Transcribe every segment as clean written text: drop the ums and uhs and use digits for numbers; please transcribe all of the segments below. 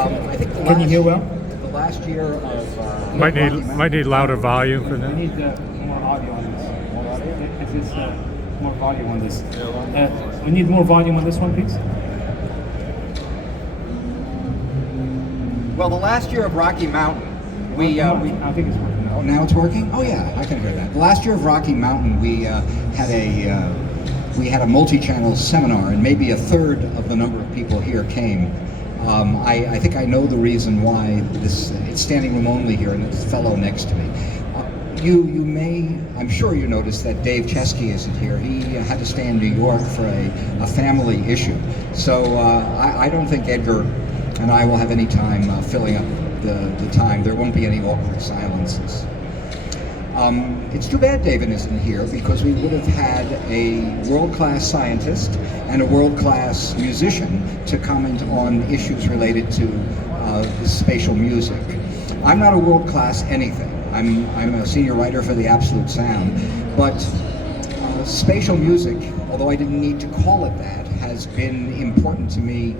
I think the Can you hear well? The last year of Might need louder volume for We that. need more audio on this. More audio? If it's more volume on this. We need more volume on this one, please. Well, the last year of Rocky Mountain, we I think it's working now. oh, now it's working. Oh yeah, I can hear that. The last year of Rocky Mountain, we had a multi-channel seminar, and maybe a third of the number of people here came. I think I know the reason why it's standing room only here, and this fellow next to me. You may, I'm sure you noticed that Dave Chesky isn't here. He had to stay in New York for a family issue. So I don't think Edgar and I will have any time filling up the time. There won't be any awkward silences. It's too bad David isn't here, because we would have had a world-class scientist and a world-class musician to comment on issues related to spatial music. I'm not a world-class anything. I'm a senior writer for the Absolute Sound, but spatial music, although I didn't need to call it that, has been important to me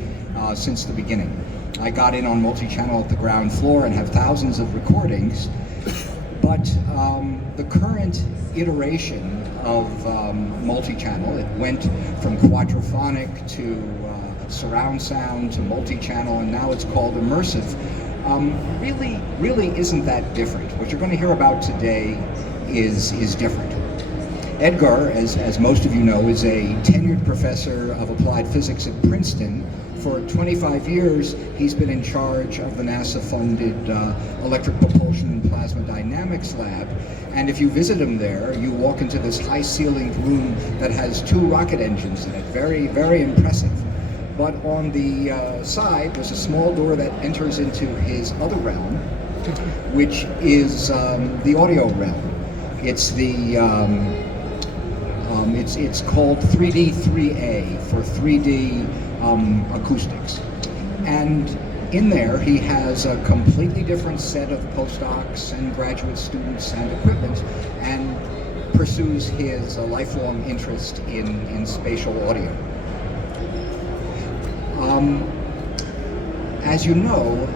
since the beginning. I got in on multi-channel at the ground floor and have thousands of recordings, but the current iteration of multi-channel, it went from quadraphonic to surround sound to multi-channel, and now it's called immersive, really isn't that different. What you're going to hear about today is different. Edgar, as most of you know, is a tenured professor of applied physics at Princeton. For 25 years, he's been in charge of the NASA-funded Electric Propulsion and Plasma Dynamics Lab. And if you visit him there, you walk into this high-ceilinged room that has 2 rocket engines in it. Very, very impressive. But on the side, there's a small door that enters into his other realm, which is the audio realm. It's it's called 3D 3A for 3D acoustics. And in there, he has a completely different set of postdocs and graduate students and equipment, and pursues his lifelong interest in spatial audio. As you know,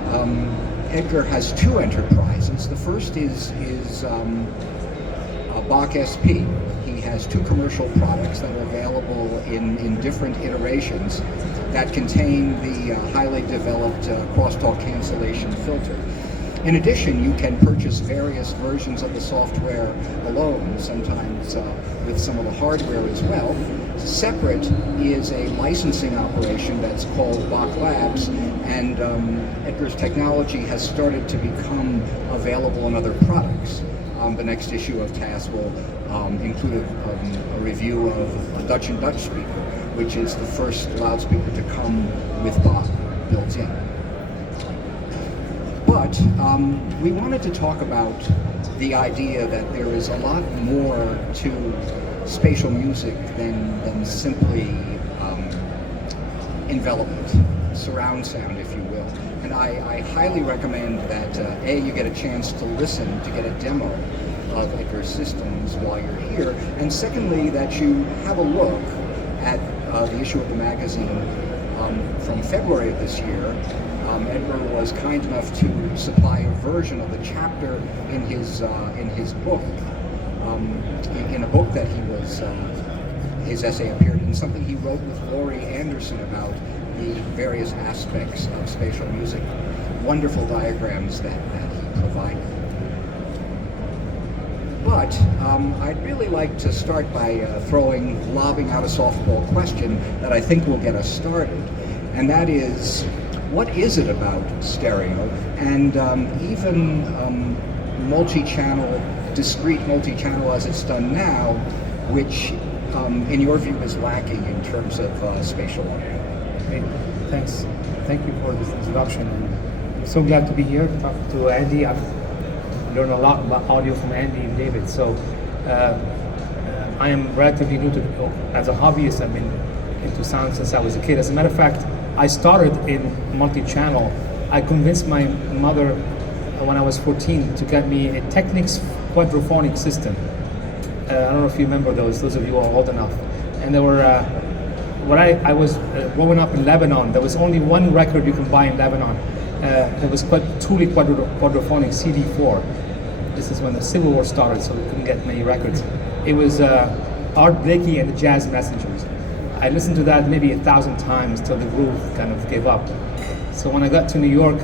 Edgar has 2 enterprises. The first is Bach SP. He has 2 commercial products that are available in different iterations that contain the highly developed crosstalk cancellation filter. In addition, you can purchase various versions of the software alone, sometimes with some of the hardware as well. Separate is a licensing operation that's called Bach Labs, and Edgar's technology has started to become available in other products. The next issue of TAS will include a review of a Dutch and Dutch speaker, which is the first loudspeaker to come with Bach built in. But we wanted to talk about the idea that there is a lot more to spatial music than simply envelopment, surround sound, if you will. And I highly recommend that A, you get a chance to listen, to get a demo of Edgar's systems while you're here, and secondly, that you have a look at the issue of the magazine from February of this year. Edgar was kind enough to supply a version of the chapter in his book, in a book that he was, his essay appeared in, something he wrote with Laurie Anderson about the various aspects of spatial music. Wonderful diagrams that he provided. But I'd really like to start by lobbing out a softball question that I think will get us started, and that is, what is it about stereo and even multi-channel, discrete multi-channel as it's done now, which in your view is lacking in terms of spatial audio? Okay, thanks. Thank you for this introduction. I'm so glad to be here to talk to Andy. I've learned a lot about audio from Andy and David. So I am relatively new to, as a hobbyist, I've been into sound since I was a kid. As a matter of fact, I started in multi-channel. I convinced my mother when I was 14 to get me a Technics quadraphonic system. I don't know if you remember those of you who are old enough. And there were, when I was growing up in Lebanon, there was only one record you can buy in Lebanon. It was truly quadraphonic CD4. This is when the Civil War started, so we couldn't get many records. It was Art Blakey and the Jazz Messengers. I listened to that maybe 1,000 times till the groove kind of gave up. So when I got to New York,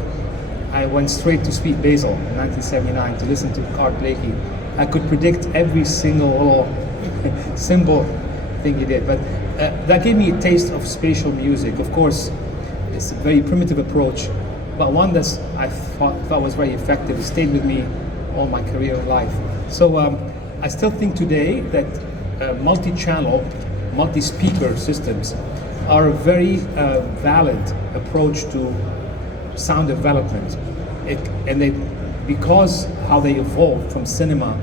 I went straight to Sweet Basil in 1979 to listen to Art Blakey. I could predict every single little symbol thing he did, but that gave me a taste of spatial music. Of course, it's a very primitive approach, but one that I thought was very effective. It stayed with me all my career in life. So I still think today that multi-channel, multi-speaker systems are a very valid approach to sound development. Because how they evolved from cinema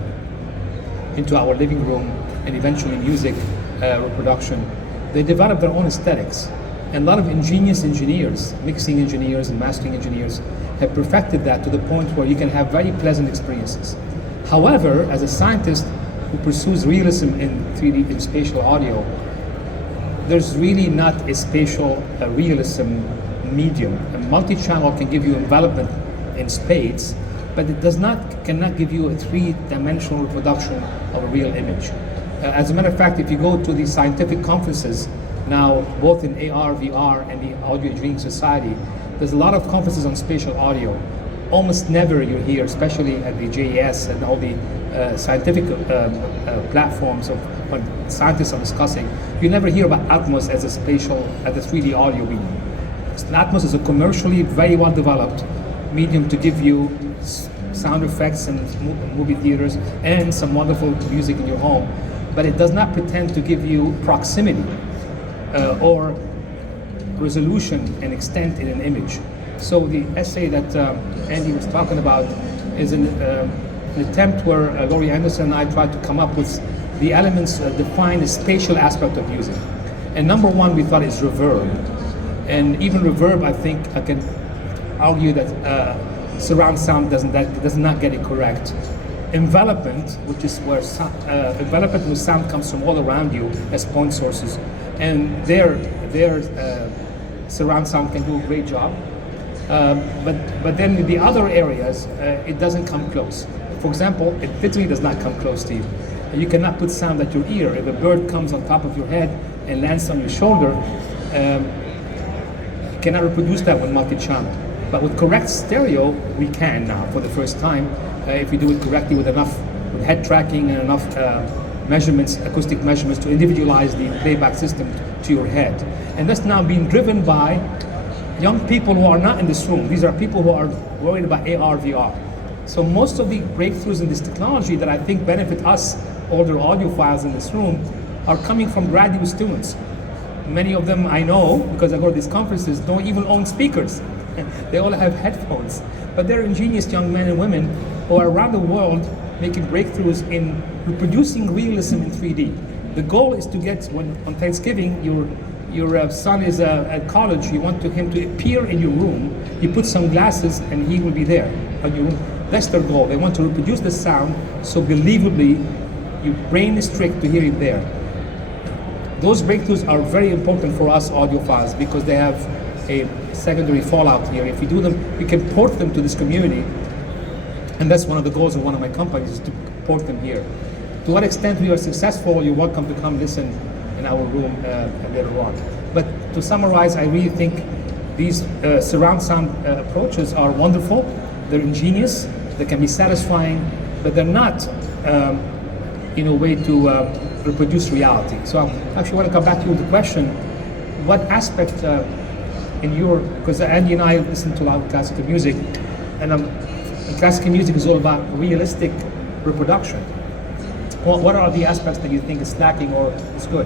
into our living room and eventually music reproduction, they developed their own aesthetics. And a lot of ingenious engineers, mixing engineers and mastering engineers, have perfected that to the point where you can have very pleasant experiences. However, as a scientist who pursues realism in 3D, in spatial audio, there's really not a spatial realism medium. A multi-channel can give you envelopment in spades, but it cannot give you a three-dimensional reproduction of a real image. As a matter of fact, if you go to these scientific conferences now, both in AR, VR, and the Audio Engineering Society, there's a lot of conferences on spatial audio. Almost never you hear, especially at the JES and all the scientific platforms of when scientists are discussing, you never hear about Atmos as a 3D audio medium. Atmos is a commercially very well developed medium to give you sound effects in movie theaters and some wonderful music in your home, but it does not pretend to give you proximity or resolution and extent in an image. So the essay that Andy was talking about is an attempt where Laurie Anderson and I tried to come up with the elements define the spatial aspect of music. And number one, we thought is reverb. And even reverb, I think I can argue that surround sound does not get it correct. Envelopment, which is where envelopment with sound comes from all around you as point sources, and their surround sound can do a great job. But then in the other areas, it doesn't come close. For example, it literally does not come close to you. You cannot put sound at your ear. If a bird comes on top of your head and lands on your shoulder, you cannot reproduce that with multi-channel. But with correct stereo, we can now for the first time, if we do it correctly with head tracking and enough measurements, acoustic measurements to individualize the playback system to your head. And that's now being driven by young people who are not in this room. These are people who are worried about AR, VR. So most of the breakthroughs in this technology that I think benefit us, older audiophiles in this room, are coming from graduate students. Many of them I know, because I go to these conferences, don't even own speakers. They all have headphones. But they're ingenious young men and women who are around the world making breakthroughs in reproducing realism in 3D. The goal is to get, when on Thanksgiving, your son is at college, you want him to appear in your room, you put some glasses and he will be there on your room. That's their goal. They want to reproduce the sound so believably your brain is tricked to hear it there. Those breakthroughs are very important for us audiophiles because they have a secondary fallout here. If we do them, we can port them to this community, and that's one of the goals of one of my companies, is to port them here. To what extent we are successful, you're welcome to come listen in our room later on. But to summarize, I really think these surround sound approaches are wonderful. They're ingenious, they can be satisfying, but they're not in a way to reproduce reality. So I actually want to come back to you with the question, what aspect because Andy and I listen to a lot of classical music, and classical music is all about realistic reproduction. What are the aspects that you think is lacking or is good?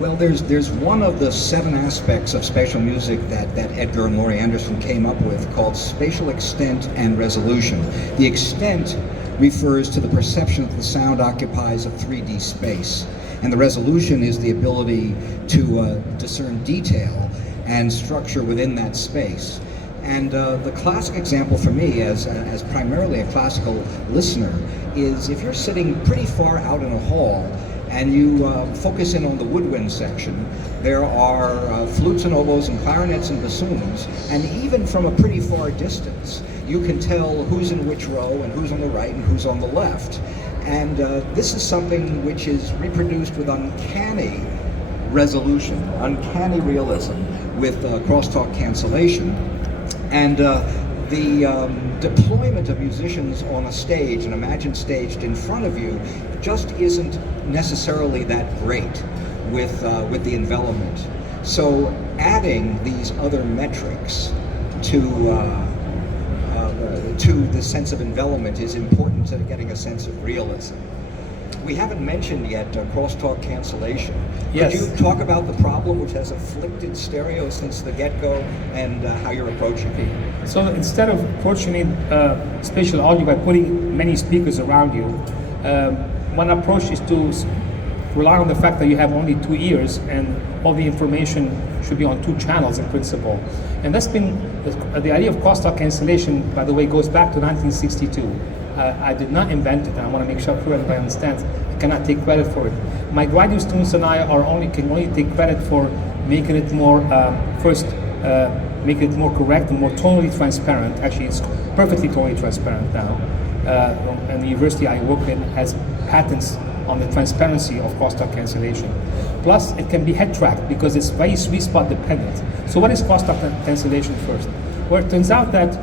Well, there's one of the 7 aspects of spatial music that Edgar and Laurie Anderson came up with called spatial extent and resolution. The extent refers to the perception that the sound occupies a 3D space, and the resolution is the ability to discern detail and structure within that space. And the classic example for me, as primarily a classical listener, is if you're sitting pretty far out in a hall and you focus in on the woodwind section, there are flutes and oboes and clarinets and bassoons, and even from a pretty far distance, you can tell who's in which row and who's on the right and who's on the left. And this is something which is reproduced with uncanny resolution, uncanny realism with crosstalk cancellation. And the deployment of musicians on a stage, an imagined stage in front of you, just isn't necessarily that great with the envelopment. So adding these other metrics to the sense of envelopment is important to getting a sense of realism. We haven't mentioned yet crosstalk cancellation. Yes. Could you talk about the problem which has afflicted stereo since the get-go and how you're approaching it? So instead of approaching spatial audio by putting many speakers around you, one approach is to rely on the fact that you have only 2 ears and all the information should be on 2 channels in principle. And that's been, the idea of crosstalk cancellation, by the way, goes back to 1962. I did not invent it, and I want to make sure everybody understands. I cannot take credit for it. My graduate students and I can only take credit for making it more, making it more correct and more tonally transparent. Actually, it's perfectly tonally transparent now. And the university I work in has patents on the transparency of crosstalk cancellation. Plus, it can be head tracked because it's very sweet spot dependent. So what is crosstalk cancellation first? Well, it turns out that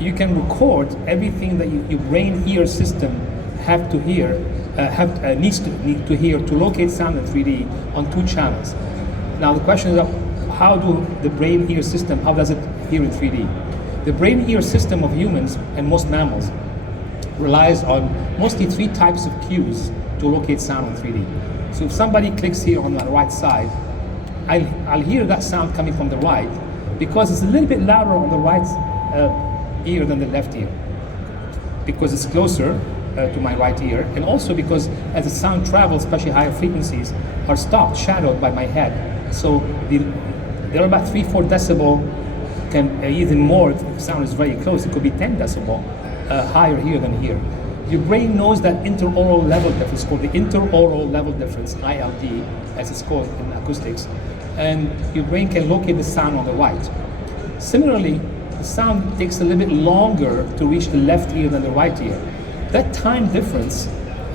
you can record everything that your brain-ear system needs to hear to locate sound in 3D on 2 channels. Now the question is, how do the brain-ear system, how does it hear in 3D? The brain-ear system of humans and most mammals relies on mostly 3 types of cues to locate sound in 3D. So if somebody clicks here on the right side, I'll hear that sound coming from the right because it's a little bit louder on the right ear than the left ear, because it's closer to my right ear, and also because as the sound travels, especially higher frequencies, are stopped, shadowed by my head. So there are about 3-4 decibel, can even more if the sound is very close. It could be 10 decibel higher here than here. Your brain knows that interaural level difference, called the interaural level difference, ILD, as it's called in acoustics, and your brain can locate the sound on the right. Similarly, the sound takes a little bit longer to reach the left ear than the right ear. That time difference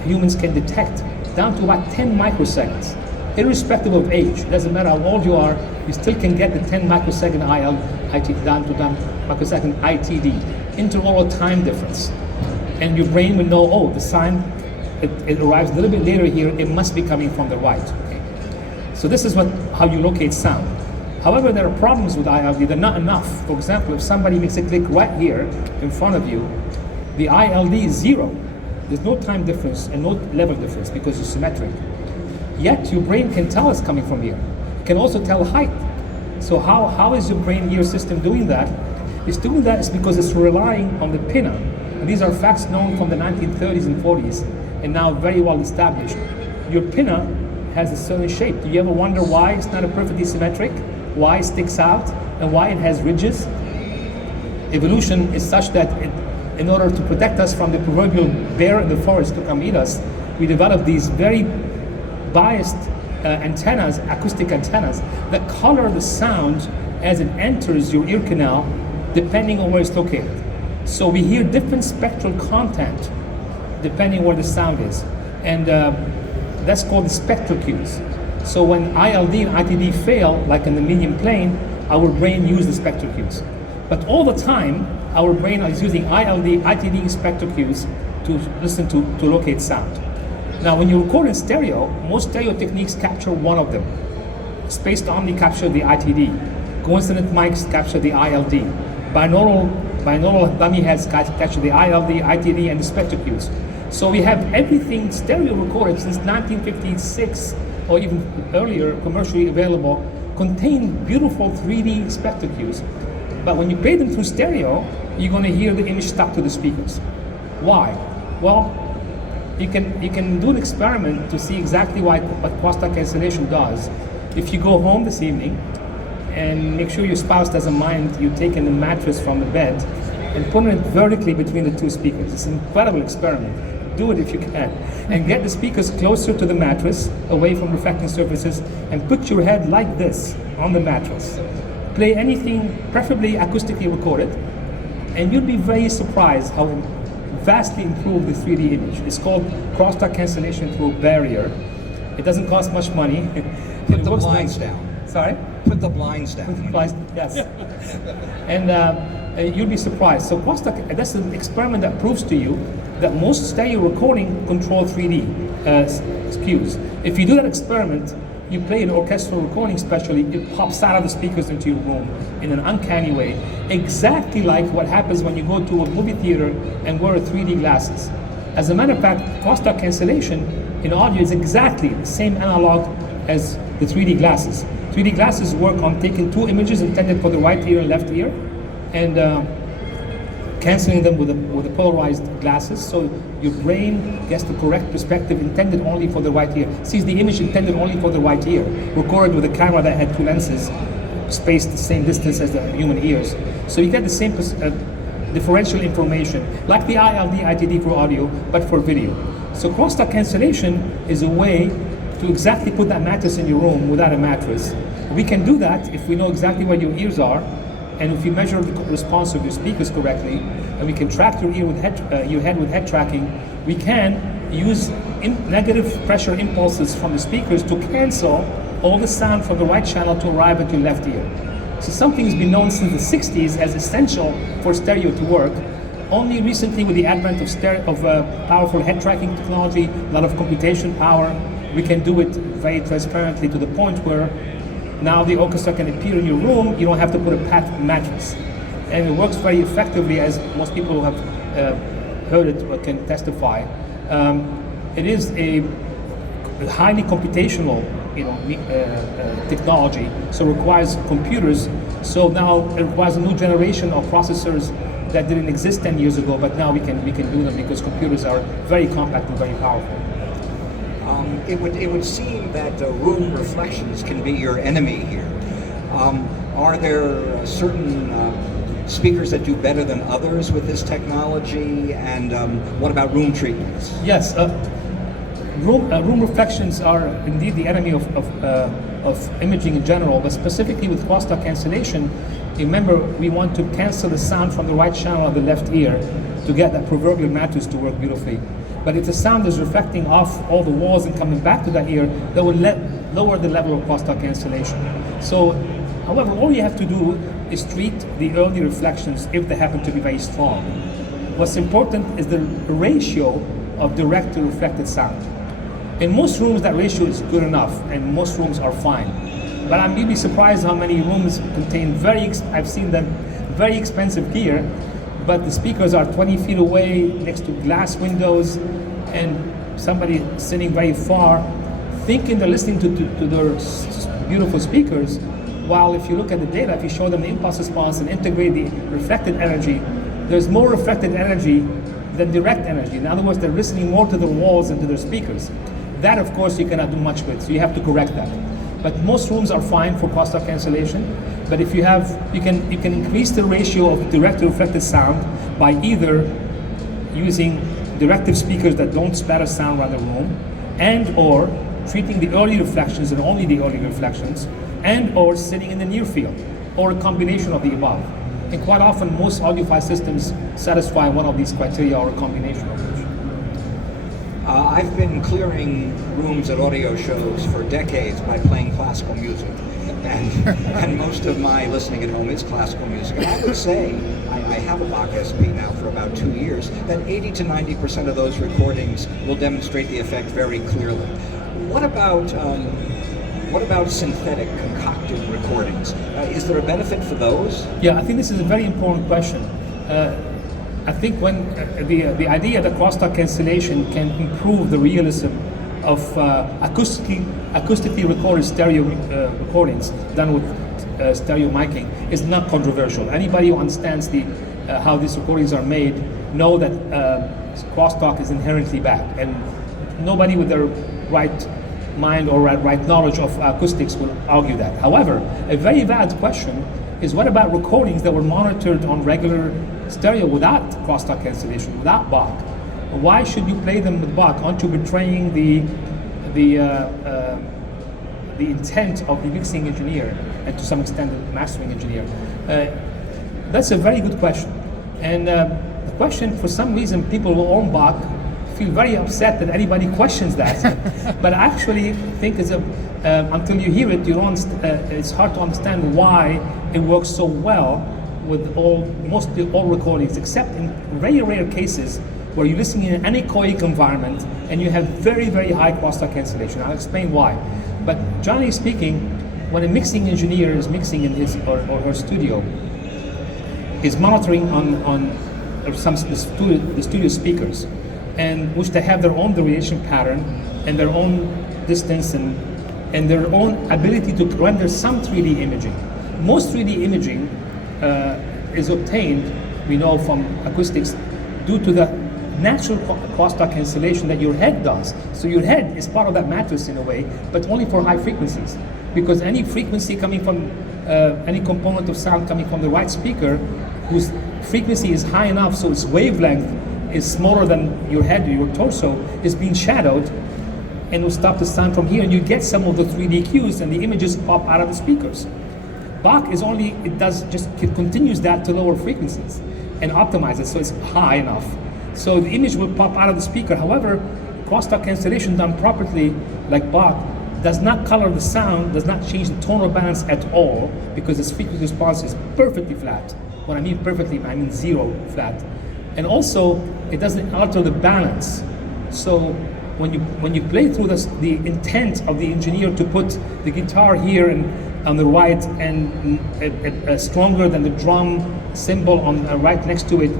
humans can detect down to about 10 microseconds, irrespective of age. It doesn't matter how old you are, you still can get the 10 microsecond down to microsecond ITD, interaural time difference. And your brain will know, oh, the sound, it arrives a little bit later here, it must be coming from the right. Okay? So this is how you locate sound. However, there are problems with ILD. They're not enough. For example, if somebody makes a click right here in front of you, the ILD is 0. There's no time difference and no level difference because it's symmetric. Yet your brain can tell it's coming from here. It can also tell height. So how is your brain-ear system doing that? It's doing that is because it's relying on the pinna. And these are facts known from the 1930s and 40s and now very well established. Your pinna has a certain shape. Do you ever wonder why it's not a perfectly symmetric? Why it sticks out, and why it has ridges? Evolution is such that in order to protect us from the proverbial bear in the forest to come eat us, we developed these very biased antennas, acoustic antennas, that color the sound as it enters your ear canal, depending on where it's located. So we hear different spectral content depending where the sound is. And that's called the spectral cues. So when ILD and ITD fail, like in the medium plane, our brain uses the spectral cues. But all the time, our brain is using ILD, ITD spectral cues to listen to locate sound. Now, when you record in stereo, most stereo techniques capture one of them. Spaced Omni capture the ITD. Coincident mics capture the ILD. Binaural dummy heads capture the ILD, ITD, and the spectral cues. So we have everything stereo recorded since 1956 or even earlier, commercially available, contain beautiful 3D spectral cues. But when you play them through stereo, you're going to hear the image stuck to the speakers. Why? Well, you can do an experiment to see exactly what crosstalk cancellation does. If you go home this evening and make sure your spouse doesn't mind you taking the mattress from the bed and putting it vertically between the 2 speakers. It's an incredible experiment. do it if you can. And get the speakers closer to the mattress, away from reflecting surfaces, and put your head like this on the mattress. Play anything, preferably acoustically recorded, and you'll be very surprised how vastly improved the 3D image. It's called crosstalk cancellation through barrier. It doesn't cost much money. Put the blinds down. Sorry? Put the blinds down. Put the blinds, yes. And you'll be surprised. So crosstalk, that's an experiment that proves to you that most stereo recording control 3D cues. If you do that experiment, you play an orchestral recording especially, it pops out of the speakers into your room in an uncanny way, exactly like what happens when you go to a movie theater and wear 3D glasses. As a matter of fact, crosstalk cancellation in audio is exactly the same analog as the 3D glasses. 3D glasses work on taking two images intended for the right ear and left ear, and canceling them with the polarized glasses, so your brain gets the correct perspective intended only for the right ear, sees the image intended only for the right ear, recorded with a camera that had two lenses spaced the same distance as the human ears. So you get the same differential information, like the ILD, ITD for audio, but for video. So crosstalk cancellation is a way to exactly put that mattress in your room without a mattress. We can do that if we know exactly where your ears are, and if you measure the response of your speakers correctly, and we can track your head with head tracking, we can use negative pressure impulses from the speakers to cancel all the sound from the right channel to arrive at your left ear. So something has been known since the 60s as essential for stereo to work. Only recently, with the advent of powerful head tracking technology, a lot of computation power, we can do it very transparently to the point where now the orchestra can appear in your room. You don't have to put a mattress, and it works very effectively, as most people who have heard it can testify. It is a highly computational, technology, so it requires computers. So now it requires a new generation of processors that didn't exist 10 years ago, but now we can do them because computers are very compact and very powerful. It would seem that room reflections can be your enemy here. Are there certain speakers that do better than others with this technology? And what about room treatments? Yes, room reflections are indeed the enemy of imaging in general, but specifically with crosstalk cancellation. Remember, we want to cancel the sound from the right channel of the left ear to get that proverbial mattress to work beautifully. But if the sound is reflecting off all the walls and coming back to that ear, that will lower the level of crosstalk cancellation. So, however, all you have to do is treat the early reflections if they happen to be very strong. What's important is the ratio of direct to reflected sound. In most rooms, that ratio is good enough, and most rooms are fine. But I'm really surprised how many rooms contain I've seen them, very expensive gear, but the speakers are 20 feet away next to glass windows, and somebody sitting very far, thinking they're listening to their beautiful speakers, while if you look at the data, if you show them the impulse response and integrate the reflected energy, there's more reflected energy than direct energy. In other words, they're listening more to the walls than to their speakers. That, of course, you cannot do much with, so you have to correct that. But most rooms are fine for crosstalk cancellation. But if you can increase the ratio of direct to reflected sound by either using directive speakers that don't splatter sound around the room, and or treating the early reflections and only the early reflections, and or sitting in the near field, or a combination of the above. And quite often, most audiophile systems satisfy one of these criteria or a combination of which. I've been clearing rooms at audio shows for decades by playing classical music. And most of my listening at home is classical music. And I would say, I have a Bach SP now for about 2 years, that 80 to 90% of those recordings will demonstrate the effect very clearly. What about synthetic, concocted recordings? Is there a benefit for those? Yeah, I think this is a very important question. I think when the idea that crosstalk cancellation can improve the realism of acoustically recorded stereo recordings done with stereo miking is not controversial. Anybody who understands how these recordings are made know that crosstalk is inherently bad, and nobody with their right mind or right knowledge of acoustics will argue that. However, a very valid question is, what about recordings that were monitored on regular stereo without crosstalk cancellation, without Bach? Why should you play them with Bach? Aren't you betraying the intent of the mixing engineer and to some extent the mastering engineer? That's a very good question. And the question, for some reason, people who own Bach feel very upset that anybody questions that. But I actually think until you hear it, it's hard to understand why it works so well with mostly all recordings, except in very rare cases where you're listening in an anechoic environment and you have very, very high crosstalk cancellation. I'll explain why. But generally speaking, when a mixing engineer is mixing in his or her studio, is monitoring on the studio speakers, and which they have their own variation pattern and their own distance and their own ability to render some 3D imaging. Most 3D imaging is obtained, we know from acoustics, due to the natural crosstalk cancellation that your head does. So your head is part of that matrix in a way, but only for high frequencies. Because any frequency coming from, any component of sound coming from the right speaker, whose frequency is high enough so its wavelength is smaller than your head or your torso, is being shadowed and will stop the sound from here, and you get some of the 3D cues and the images pop out of the speakers. Bach is only, it continues that to lower frequencies and optimizes so it's high enough. So the image will pop out of the speaker. However, crosstalk cancellation done properly, like Bach, does not color the sound, does not change the tonal balance at all, because its frequency response is perfectly flat. When I mean perfectly, I mean zero flat. And also, it doesn't alter the balance. So when you play through this, the intent of the engineer to put the guitar here and on the right and stronger than the drum cymbal on the right next to it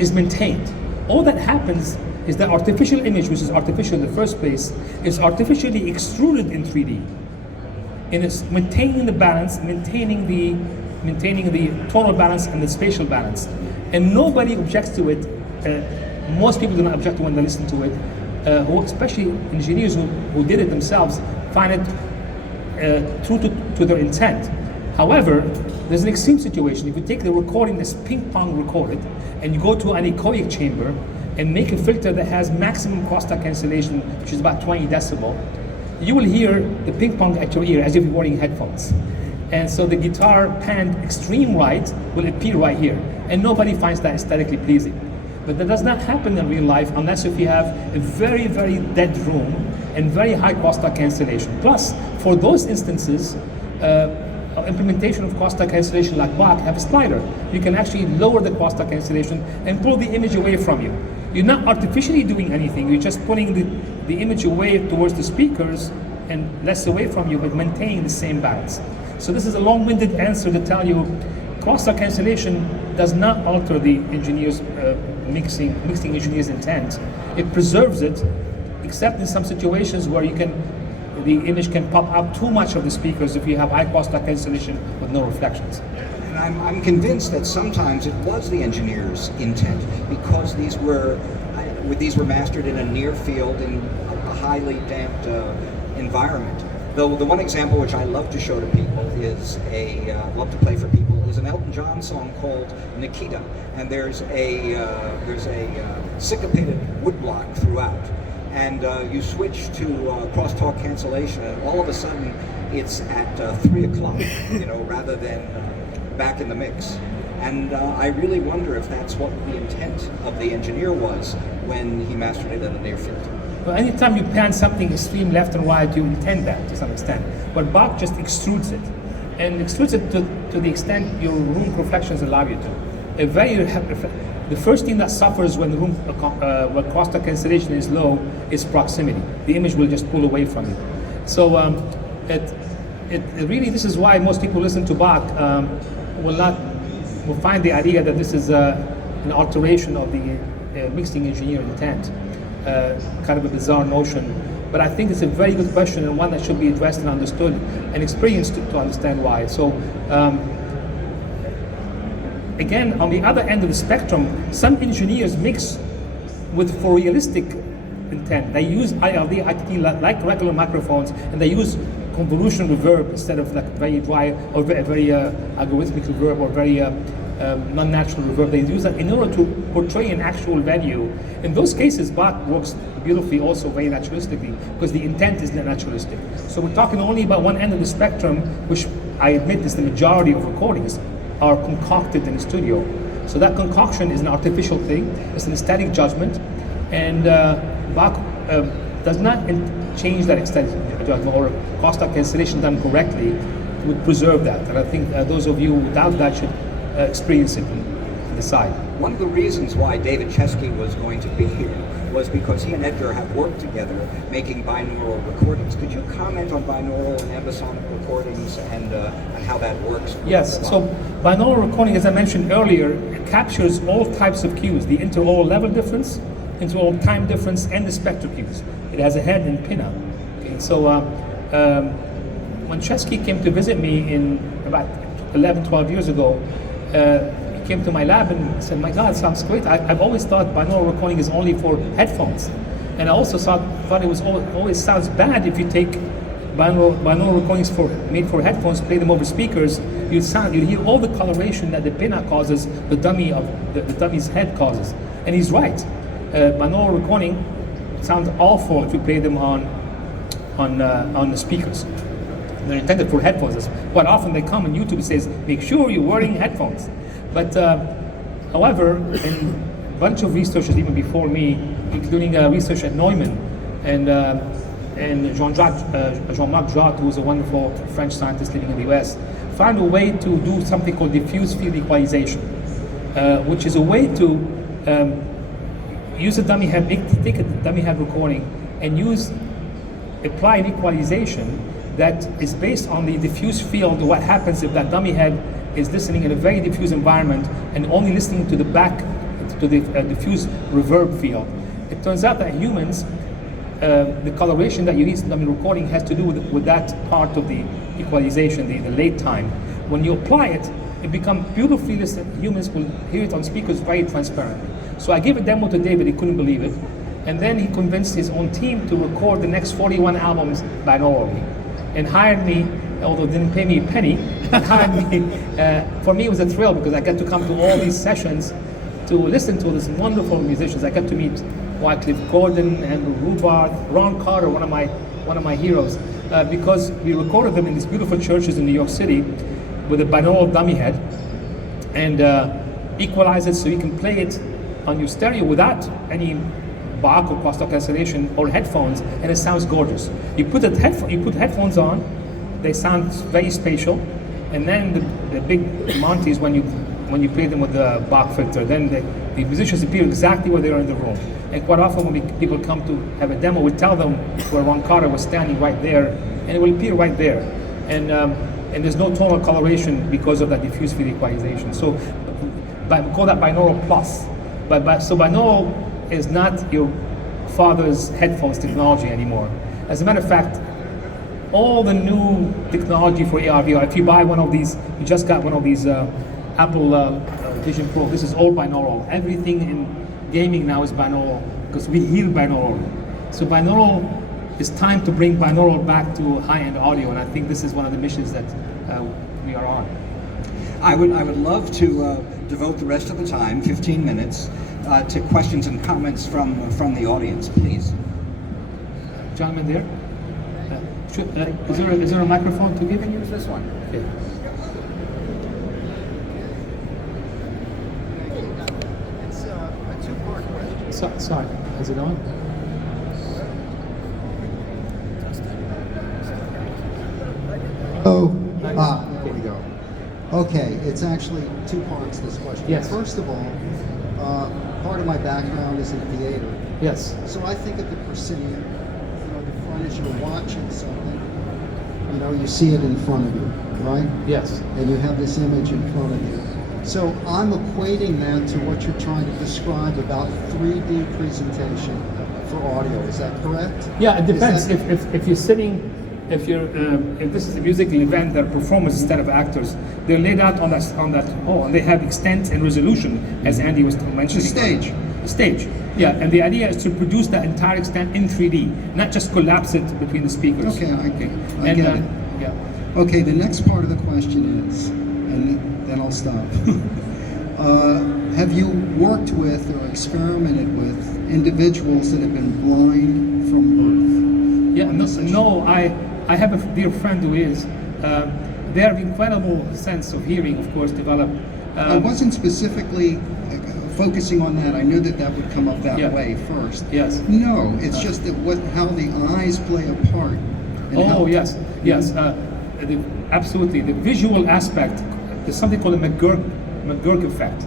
is maintained. All that happens is that artificial image, which is artificial in the first place, is artificially extruded in 3D. And it's maintaining the balance, maintaining the tonal balance and the spatial balance. And nobody objects to it. Most people do not object to when they listen to it. Especially engineers who did it themselves find it true to their intent. However, there's an extreme situation. If you take the recording that's ping pong recorded and you go to an anechoic chamber and make a filter that has maximum crosstalk cancellation, which is about 20 decibel, you will hear the ping pong at your ear as if you're wearing headphones. And so the guitar panned extreme right will appear right here, and nobody finds that aesthetically pleasing. But that does not happen in real life unless if you have a very, very dead room and very high crosstalk cancellation. Plus, for those instances, implementation of crosstalk cancellation like Bach have a slider. You can actually lower the crosstalk cancellation and pull the image away from you. You're not artificially doing anything, you're just pulling the image away towards the speakers and less away from you, but maintaining the same balance. So this is a long-winded answer to tell you crosstalk cancellation does not alter the engineer's mixing engineer's intent. It preserves it, except in some situations where the image can pop out too much of the speakers if you have high crosstalk cancellation with no reflections. And I'm convinced that sometimes it was the engineer's intent, because these were mastered in a near field in a highly damped environment. Though the one example which I love to show to people is love to play for people is an Elton John song called Nikita, and there's a syncopated woodblock throughout, and you switch to crosstalk cancellation, and all of a sudden it's at 3 o'clock, rather than back in the mix. And I really wonder if that's what the intent of the engineer was when he mastered it at a near field. Well, anytime you pan something extreme left and right, you intend that to some extent. But Bach just extrudes it, and extrudes it to the extent your room reflections allow you to. The first thing that suffers when the room where crosstalk cancellation is low is proximity. The image will just pull away from you. So really, this is why most people listen to Bach will find the idea that this is an alteration of the mixing engineer intent. Kind of a bizarre notion, but I think it's a very good question and one that should be addressed and understood and experienced to understand why. So again, on the other end of the spectrum, some engineers mix for realistic intent. They use ILD, ITT like regular microphones, and they use convolution reverb instead of like very dry or very algorithmic reverb or very non-natural reverb. They use that in order to portray an actual venue. In those cases, Bach works beautifully, also very naturalistically, because the intent is naturalistic. So we're talking only about one end of the spectrum, which I admit is the majority of recordings are concocted in the studio. So that concoction is an artificial thing. It's an aesthetic judgment, and Bach does not change that aesthetic judgment, or crosstalk cancellation done correctly would preserve that. And I think those of you who doubt that should experience it and decide. One of the reasons why David Chesky was going to be here was because he and Edgar have worked together making binaural recordings. Could you comment on binaural and ambisonic recordings and how that works? Yes, so binaural recording, as I mentioned earlier, it captures all types of cues, the interaural level difference, interaural time difference, and the spectral cues. It has a head and pinna. Okay, so when Chesky came to visit me in about 11, 12 years ago, he came to my lab and said, my God, it sounds great. I've always thought binaural recording is only for headphones. And I also thought it was always sounds bad if you take binaural recordings made for headphones, play them over speakers, you hear all the coloration that the pinna causes, the dummy's head causes. And he's right. Binaural recording sounds awful if you play them on the speakers. They're intended for headphones. Quite often they come on YouTube and says, make sure you're wearing headphones. But however, in a bunch of researchers even before me, including research at Neumann and Jean-Marc Jacques, who was a wonderful French scientist living in the US, found a way to do something called diffuse field equalization, which is a way to use a dummy head, take a dummy head recording and apply an equalization that is based on the diffuse field. What happens if that dummy head is listening in a very diffuse environment and only listening to the back, to the diffuse reverb field. It turns out that humans, the coloration that you hear in dummy recording has to do with that part of the equalization, the late time. When you apply it, it becomes beautifully listened. Humans will hear it on speakers very transparently. So I gave a demo to David, he couldn't believe it. And then he convinced his own team to record the next 41 albums binaurally, and hired me, although didn't pay me a penny, hired me. For me it was a thrill because I got to come to all these sessions to listen to these wonderful musicians. I got to meet Wycliffe Gordon, Andrew Rubart, Ron Carter, one of my heroes, because we recorded them in these beautiful churches in New York City with a binaural dummy head, and equalize it so you can play it on your stereo without any Bach or crosstalk cancellation or headphones, and it sounds gorgeous. You put headphones on, they sound very spatial, and then the big Monties when you play them with the Bach filter, then the musicians appear exactly where they are in the room. And quite often when people come to have a demo, we tell them where Ron Carter was standing right there, and it will appear right there. And there's no tonal coloration because of that diffuse field equalization. So we call that binaural plus. So binaural is not your father's headphones technology anymore. As a matter of fact, all the new technology for AR, VR, if you buy one of these, you just got one of these Apple Vision Pro, this is all binaural. Everything in gaming now is binaural because we hear binaural. So binaural, it's time to bring binaural back to high-end audio, and I think this is one of the missions that we are on. I would love to devote the rest of the time, 15 minutes, to questions and comments from the audience, please. Gentleman there? Is there a microphone to give? Use this one. Okay. It's a two-part question. Sorry, is it on? Oh, there we go. Okay, it's actually two parts, this question. Yes. First of all, part of my background is in theater. Yes. So I think of the proscenium, the front as you're watching something, you see it in front of you, right? Yes. And you have this image in front of you. So I'm equating that to what you're trying to describe about 3D presentation for audio. Is that correct? Yeah, it depends. If you're sitting, if this is a musical event, they're performers instead of actors. They're laid out on that hall, and they have extent and resolution, as Andy was mentioning. Stage. Stage. Yeah, and the idea is to produce that entire extent in 3D, not just collapse it between the speakers. Okay, I get it. Yeah. Okay, the next part of the question is, and then I'll stop. Have you worked with or experimented with individuals that have been blind from birth? Yeah, no, I have a dear friend who is. They have incredible sense of hearing, of course, developed. I wasn't specifically focusing on that. I knew that that would come up that way first. Yes. No, it's just that how the eyes play a part. Oh, yes. Absolutely. The visual aspect, there's something called a McGurk effect.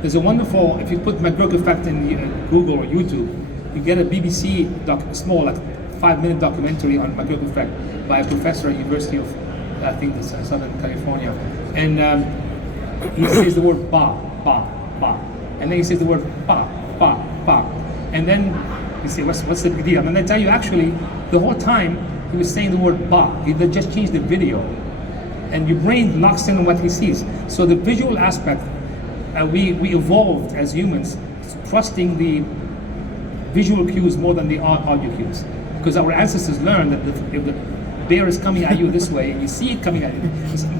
There's a wonderful, if you put McGurk effect in Google or YouTube, you get a BBC small, like 5-minute documentary on McGurk effect by a professor at University of, I think it's Southern California. And he says the word ba, ba, ba. And then he says the word ba, ba, ba. And then you say, what's the big deal? And I tell you, actually, the whole time he was saying the word ba. He just changed the video. And your brain locks in on what he sees. So the visual aspect, we evolved as humans trusting the visual cues more than the audio cues. Because our ancestors learned that if the bear is coming at you this way, and you see it coming at you,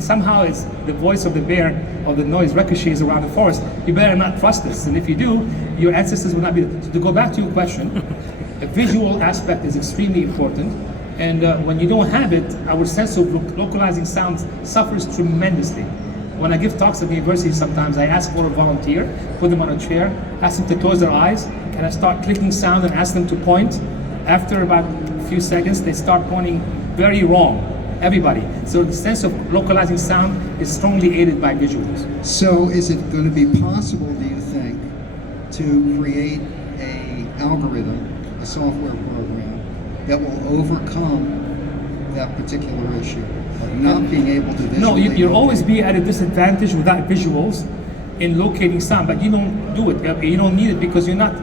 somehow it's the voice of the bear or the noise ricochets around the forest, you better not trust this. And if you do, your ancestors will not be there. So to go back to your question, the visual aspect is extremely important. And when you don't have it, our sense of localizing sounds suffers tremendously. When I give talks at the university, sometimes I ask for a volunteer, put them on a chair, ask them to close their eyes, and I start clicking sound and ask them to point. After about a few seconds, they start pointing very wrong, everybody. So the sense of localizing sound is strongly aided by visuals. So is it going to be possible, do you think, to create an algorithm, a software program, that will overcome that particular issue of not being able to visually? No, you'll always be at a disadvantage without visuals in locating sound, but you don't do it. You don't need it because you're not.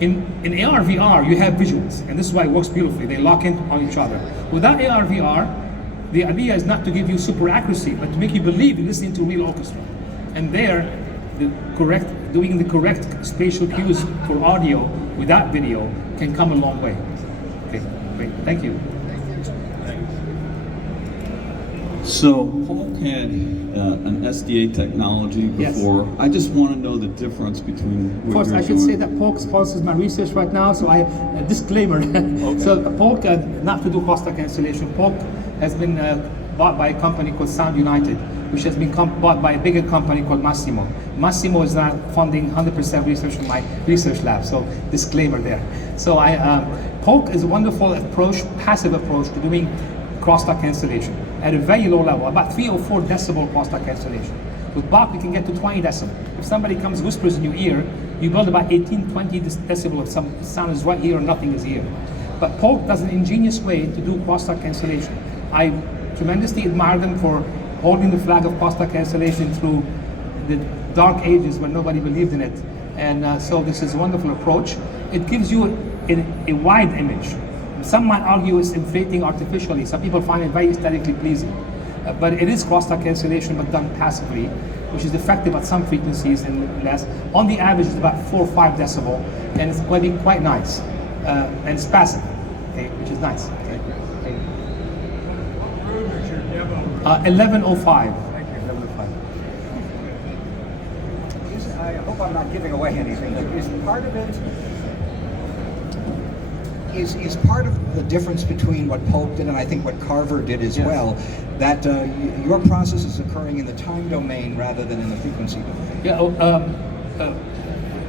In AR, VR, you have visuals, and this is why it works beautifully. They lock in on each other. Without AR, VR, the idea is not to give you super accuracy, but to make you believe you're listening to a real orchestra. And there, doing the correct spatial cues for audio without video can come a long way. Okay, great. Thank you. So Paul had an SDA technology before. Yes. I just want to know the difference between what Of course, you're I should doing. say that Polk sponsors my research right now, so I a disclaimer. Okay. So Polk, not to do crosstalk cancellation, Polk has been bought by a company called Sound United, which has been bought by a bigger company called Massimo. Massimo is now funding 100% research in my research lab, so disclaimer there. So Polk is a wonderful approach, passive approach to doing crosstalk cancellation at a very low level, about 3 or 4 decibel crosstalk cancellation. With Bach, we can get to 20 decibel. If somebody comes whispers in your ear, you build about 18, 20 decibel of some sound is right here or nothing is here. But Polk does an ingenious way to do crosstalk cancellation. I tremendously admire them for holding the flag of crosstalk cancellation through the dark ages when nobody believed in it. And so this is a wonderful approach. It gives you a wide image. Some might argue it's inflating artificially. Some people find it very aesthetically pleasing. But it is crosstalk cancellation, but done passively, which is effective at some frequencies and less. On the average, it's about 4 or 5 decibel, and it's going to be quite nice. And it's passive, okay, which is nice. Okay. 1105. I hope I'm not giving away anything. Is part of it? Is part of the difference between what Polk did and I think what Carver did as well, that your process is occurring in the time domain rather than in the frequency domain. Yeah,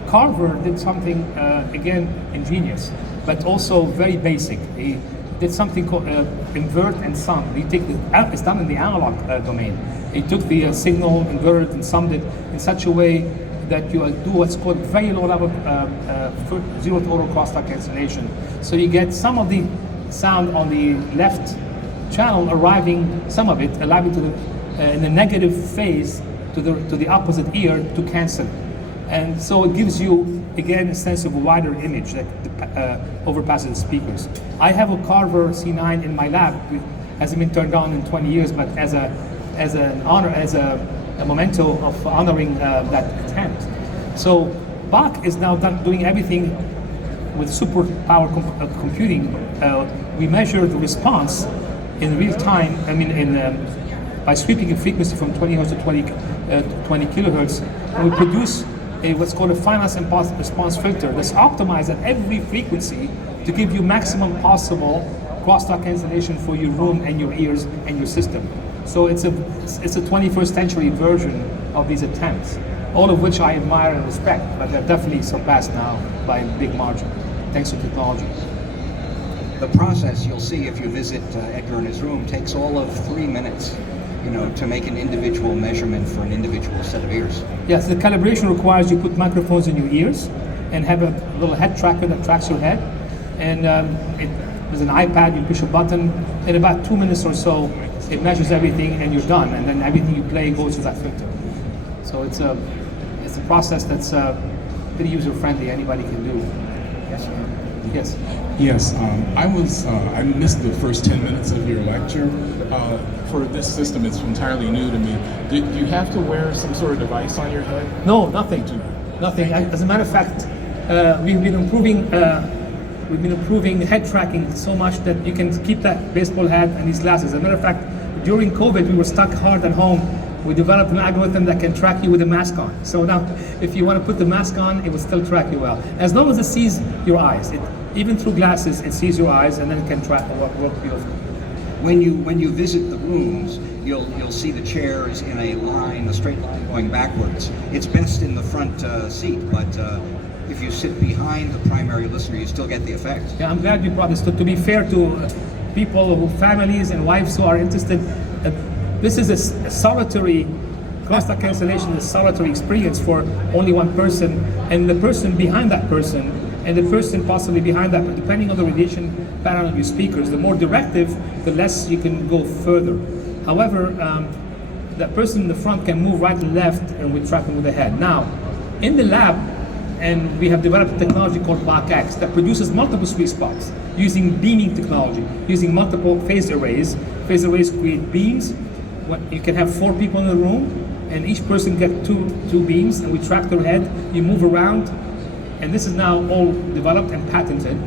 Carver did something, again, ingenious, but also very basic. He did something called invert and sum. It's done in the analog domain. He took the signal, inverted and summed it in such a way that you do what's called very low level zero to auto crosstalk cancellation. So you get some of the sound on the left channel some of it arriving to the in the negative phase to the opposite ear to cancel. And so it gives you again a sense of a wider image that overpasses the speakers. I have a Carver C9 in my lab. It hasn't been turned on in 20 years, but as a memento of honoring that attempt. So Bach is now doing everything with superpower computing. We measure the response in real time. I mean, by sweeping a frequency from 20 hertz to 20 kilohertz, and we produce what's called a finite response filter that's optimized at every frequency to give you maximum possible crosstalk cancellation for your room and your ears and your system. So it's a 21st century version of these attempts, all of which I admire and respect, but they're definitely surpassed now by a big margin, thanks to technology. The process, you'll see if you visit Edgar in his room, takes all of 3 minutes, to make an individual measurement for an individual set of ears. Yes, the calibration requires you put microphones in your ears and have a little head tracker that tracks your head. And there's an iPad, you push a button, in about 2 minutes or so, it measures everything and you're done. And then everything you play goes to that filter. So it's a process that's pretty user-friendly, anybody can do. Yes, sir. Yes. Yes, I missed the first 10 minutes of your lecture. For this system, it's entirely new to me. Do you have to wear some sort of device on your head? No, nothing. Nothing. As a matter of fact, we've been improving head tracking so much that you can keep that baseball hat and these glasses. As a matter of fact, during COVID, we were stuck hard at home. We developed an algorithm that can track you with a mask on. So now, if you want to put the mask on, it will still track you well. As long as it sees your eyes. Even through glasses, it sees your eyes and then it can track work beautifully. When you visit the rooms, you'll see the chairs in a straight line going backwards. It's best in the front seat, but if you sit behind the primary listener, you still get the effect. Yeah, I'm glad you brought this. To be fair to people, families and wives who are interested, this is a solitary crosstalk cancellation, a solitary experience for only one person, and the person behind that person, and the person possibly behind that, depending on the radiation pattern of your speakers. The more directive, the less you can go further. However, that person in the front can move right and left, and we track them with the head. Now, in the lab, and we have developed a technology called BachX that produces multiple sweet spots using beaming technology, using multiple phase arrays. Phase arrays create beams. You can have 4 people in the room, and each person gets two beams, and we track their head. You move around, and this is now all developed and patented,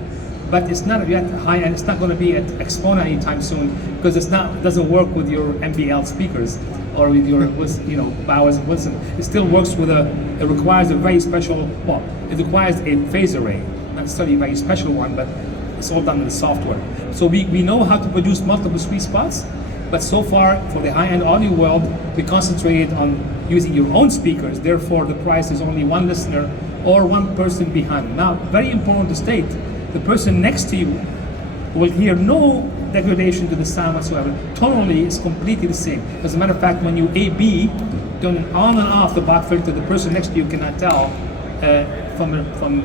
but it's not yet high end. It's not going to be at Axpona anytime soon because it doesn't work with your MBL speakers or with your Bowers and Wilson. It still works with it requires a very special, it requires a phase array, not necessarily a very special one, but it's all done in the software. So we know how to produce multiple sweet spots, but so far for the high-end audio world, we concentrated on using your own speakers. Therefore, the price is only one listener or one person behind. Now, very important to state, the person next to you will hear no degradation to the sound whatsoever. Tonally, it's completely the same. As a matter of fact, when you A/B, turn on and off the Bach filter, the person next to you cannot tell from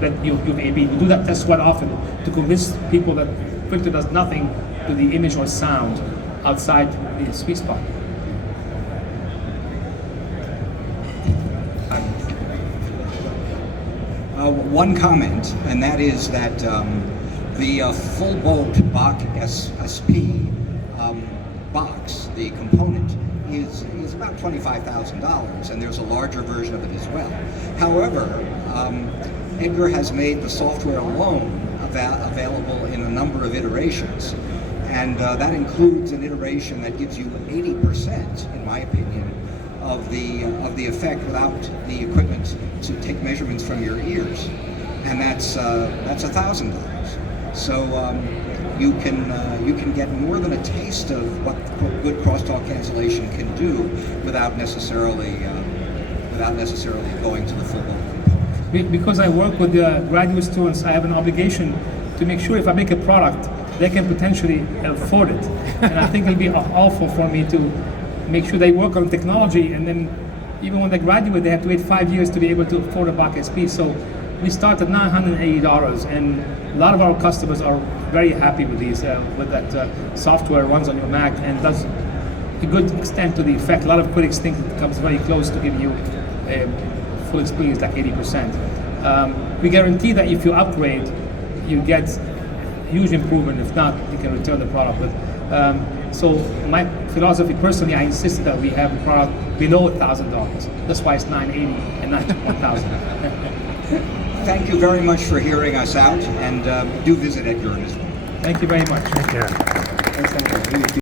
that you've A/B. We do that test quite often to convince people that filter does nothing to the image or sound outside the sweet spot. One comment, and that is that the full boat Bach SP box, the component, is about $25,000, and there's a larger version of it as well. However, Edgar has made the software alone available in a number of iterations, and that includes an iteration that gives you 80%, in my opinion, of the effect without the equipment to take measurements from your ears, and that's $1,000. So you can get more than a taste of what good crosstalk cancellation can do without necessarily going to the full boat. Because I work with graduate students, I have an obligation to make sure if I make a product, they can potentially afford it. And I think it'll be awful for me to make sure they work on technology, and then even when they graduate, they have to wait 5 years to be able to afford a Bach SP. So we start at $980, and a lot of our customers are very happy with these, with that software runs on your Mac and does a good extent to the effect. A lot of critics think it comes very close to giving you a full experience, like 80%. We guarantee that if you upgrade, you get huge improvement. If not, you can return the product. But so my philosophy, personally, I insisted that we have a product below $1,000. That's why it's $980 and not $1,000. Thank you very much for hearing us out, and do visit Edgar in his room. Thank you very much. Yeah. Thanks, Edgar.